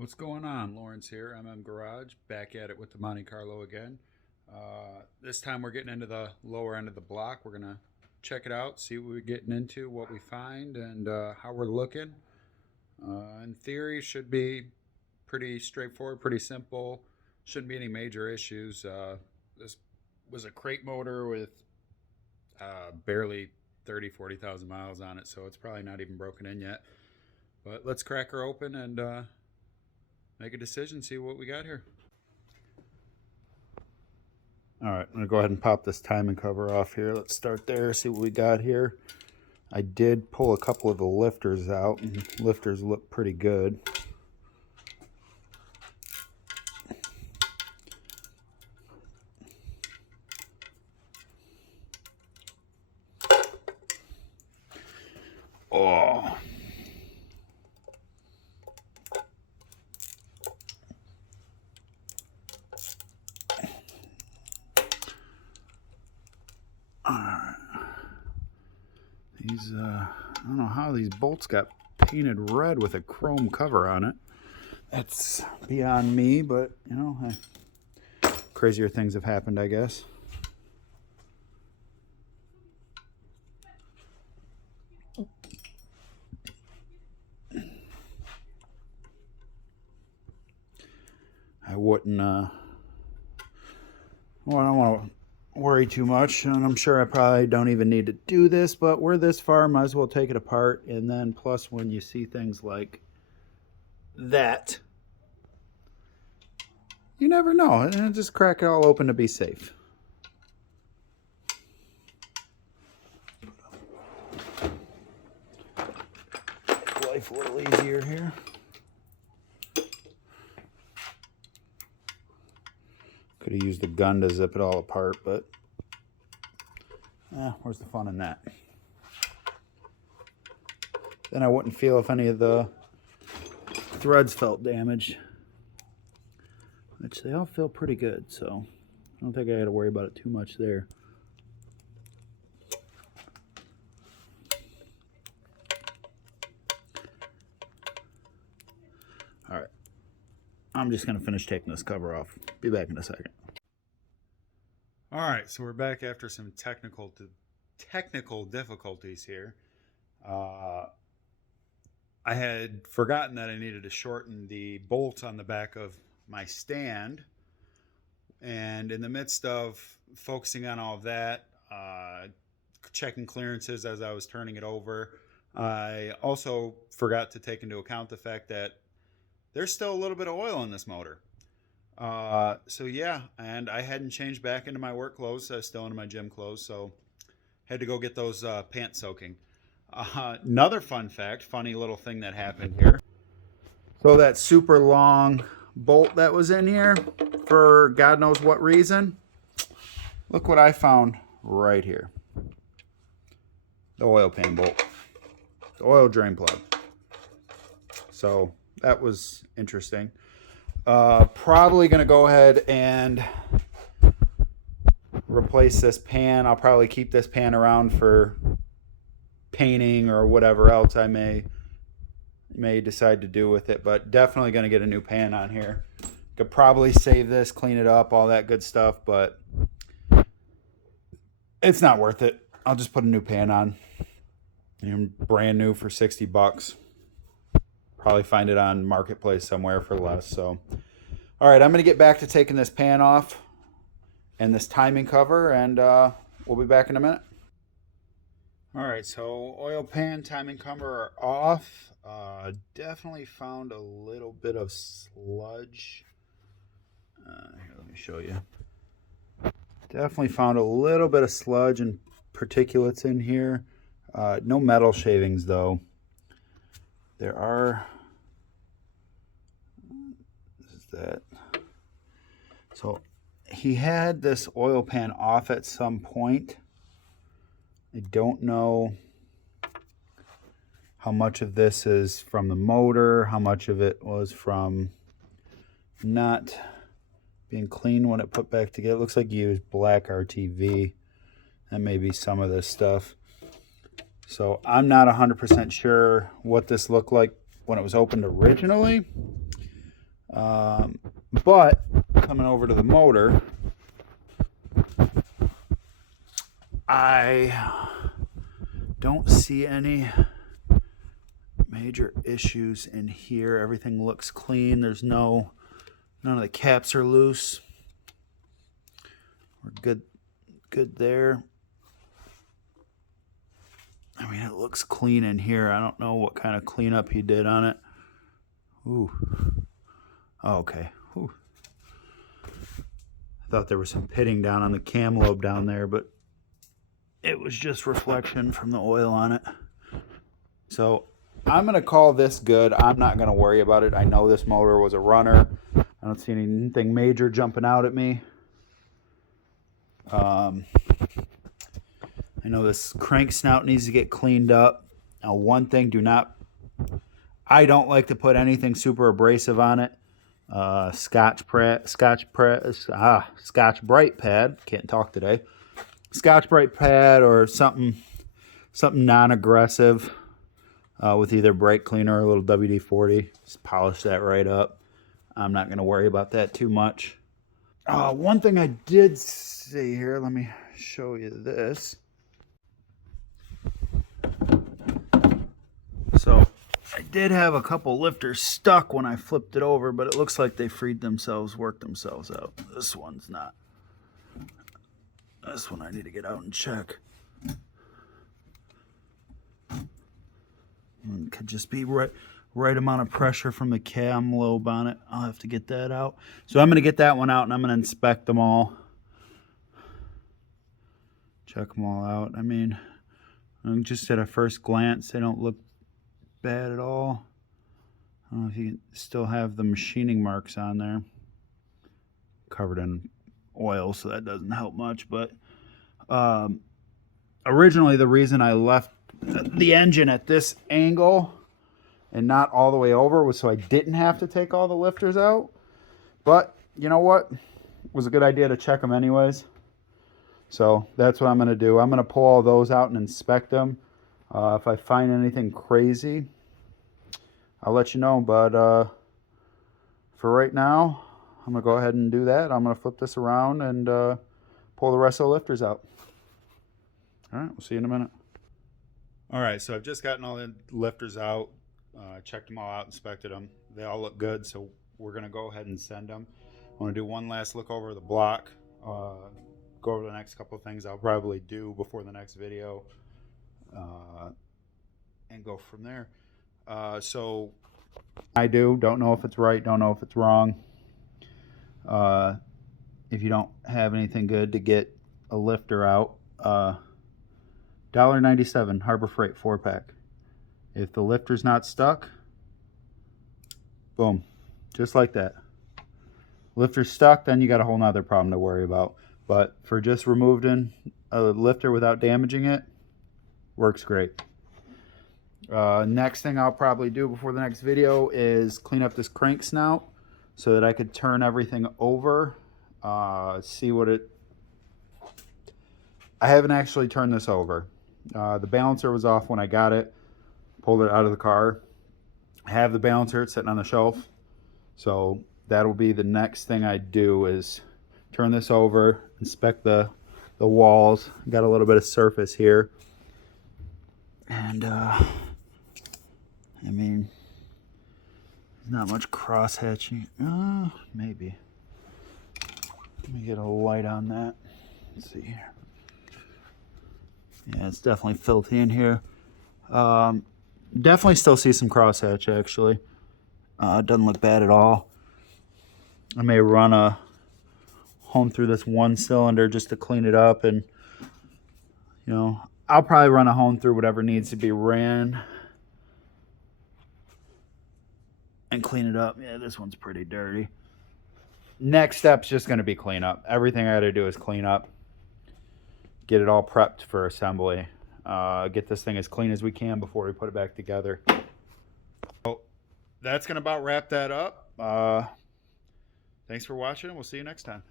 What's going on? Lawrence here, Garage, back at it with the Monte Carlo again. This time we're getting into the lower end of the block. We're going to check it out, see what we're getting into, what we find, and how we're looking. In theory, should be pretty straightforward, pretty simple. Shouldn't be any major issues. This was a crate motor with barely 40,000 miles on it, so it's probably not even broken in yet. But let's crack her open and make a decision, see what we got here. All right, I'm gonna go ahead and pop this timing cover off here. Let's start there, see what we got here. I did pull a couple of the lifters out, and lifters look pretty good. Oh. Alright. These, I don't know how these bolts got painted red with a chrome cover on it. That's beyond me, but, you know, crazier things have happened, I guess. I wouldn't, well, I don't want to worry too much, and I'm sure I probably don't even need to do this, but we're this far, might as well take it apart. And then plus when you see things like that, you never know, and just crack it all open to be safe. Life a little easier here. Could have used a gun to zip it all apart, but where's the fun in that? Then I wouldn't feel if any of the threads felt damaged, which they all feel pretty good, so I don't think I got to worry about it too much there. All right, I'm just going to finish taking this cover off. Be back in a second. All right, so we're back after some technical difficulties here. I had forgotten that I needed to shorten the bolts on the back of my stand, and in the midst of focusing on all of that, checking clearances as I was turning it over, I also forgot to take into account the fact that there's still a little bit of oil in this motor. So yeah, and I hadn't changed back into my work clothes, still into my gym clothes, so had to go get those pants soaking. Another fun fact, funny little thing that happened here. So that super long bolt that was in here, for God knows what reason, look what I found right here. The oil pan bolt, the oil drain plug. So that was interesting. Probably going to go ahead and replace this pan. I'll probably keep this pan around for painting or whatever else I may decide to do with it, but definitely going to get a new pan on here. Could probably save this, clean it up, all that good stuff, but it's not worth it. I'll just put a new pan on. Brand new for $60. Probably find it on Marketplace somewhere for less. So, all right, I'm going to get back to taking this pan off and this timing cover, and we'll be back in a minute. All right, so oil pan, timing cover are off. Definitely found a little bit of sludge. Here, let me show you. Definitely found a little bit of sludge and particulates in here. No metal shavings, though. There are, this is that. So he had this oil pan off at some point. I don't know how much of this is from the motor, how much of it was from not being clean when it put back together. It looks like you used black RTV. That may be some of this stuff. So I'm not 100% sure what this looked like when it was opened originally. But coming over to the motor, I don't see any major issues in here. Everything looks clean. There's none of the caps are loose. We're good there. I mean, it looks clean in here. I don't know what kind of cleanup he did on it. Ooh. Oh, okay. Ooh. I thought there was some pitting down on the cam lobe down there, but it was just reflection from the oil on it. So I'm going to call this good. I'm not going to worry about it. I know this motor was a runner. I don't see anything major jumping out at me. I know this crank snout needs to get cleaned up. Now, one thing, I don't like to put anything super abrasive on it. Scotch Brite pad. Can't talk today. Scotch Brite pad or something non-aggressive with either brake cleaner or a little WD-40. Just polish that right up. I'm not going to worry about that too much. One thing I did see here, let me show you this. So I did have a couple lifters stuck when I flipped it over, but it looks like they worked themselves out. This one's not. This one I need to get out and check. It could just be right amount of pressure from the cam lobe on it. I'll have to get that out. So I'm going to get that one out and I'm going to inspect them all. Check them all out. I mean, just at a first glance, they don't look bad at all. I don't know if you can still have the machining marks on there. Covered in oil, so that doesn't help much. But originally the reason I left the engine at this angle and not all the way over was so I didn't have to take all the lifters out. But you know what? It was a good idea to check them anyways. So that's what I'm going to do. I'm going to pull all those out and inspect them. If I find anything crazy, I'll let you know. But for right now, I'm going to go ahead and do that. I'm going to flip this around and pull the rest of the lifters out. All right, we'll see you in a minute. All right, so I've just gotten all the lifters out, checked them all out, inspected them. They all look good, so we're going to go ahead and send them. I want to do one last look over the block, go over the next couple of things I'll probably do before the next video, and go from there. So I don't know if it's right, don't know if it's wrong. If you don't have anything good to get a lifter out, $1.97 Harbor Freight 4-pack. If the lifter's not stuck, boom, just like that. Lifter's stuck, then you got a whole nother problem to worry about. But for just removing a lifter without damaging it, works great. Next thing I'll probably do before the next video is clean up this crank snout so that I could turn everything over, see what it... I haven't actually turned this over. The balancer was off when I got it, pulled it out of the car. I have the balancer, it's sitting on the shelf. So that'll be the next thing I do is turn this over, inspect the walls. Got a little bit of surface here. And I mean, not much cross hatching. Maybe. Let me get a light on that. Let's see here. Yeah, it's definitely filthy in here. Definitely still see some crosshatch actually. It doesn't look bad at all. I may run a hone through this one cylinder just to clean it up, and you know, I'll probably run a hone through whatever needs to be ran and clean it up. Yeah, this one's pretty dirty. Next step's just going to be clean up. Everything I got to do is clean up, get it all prepped for assembly, get this thing as clean as we can before we put it back together. So that's going to about wrap that up. Thanks for watching. We'll see you next time.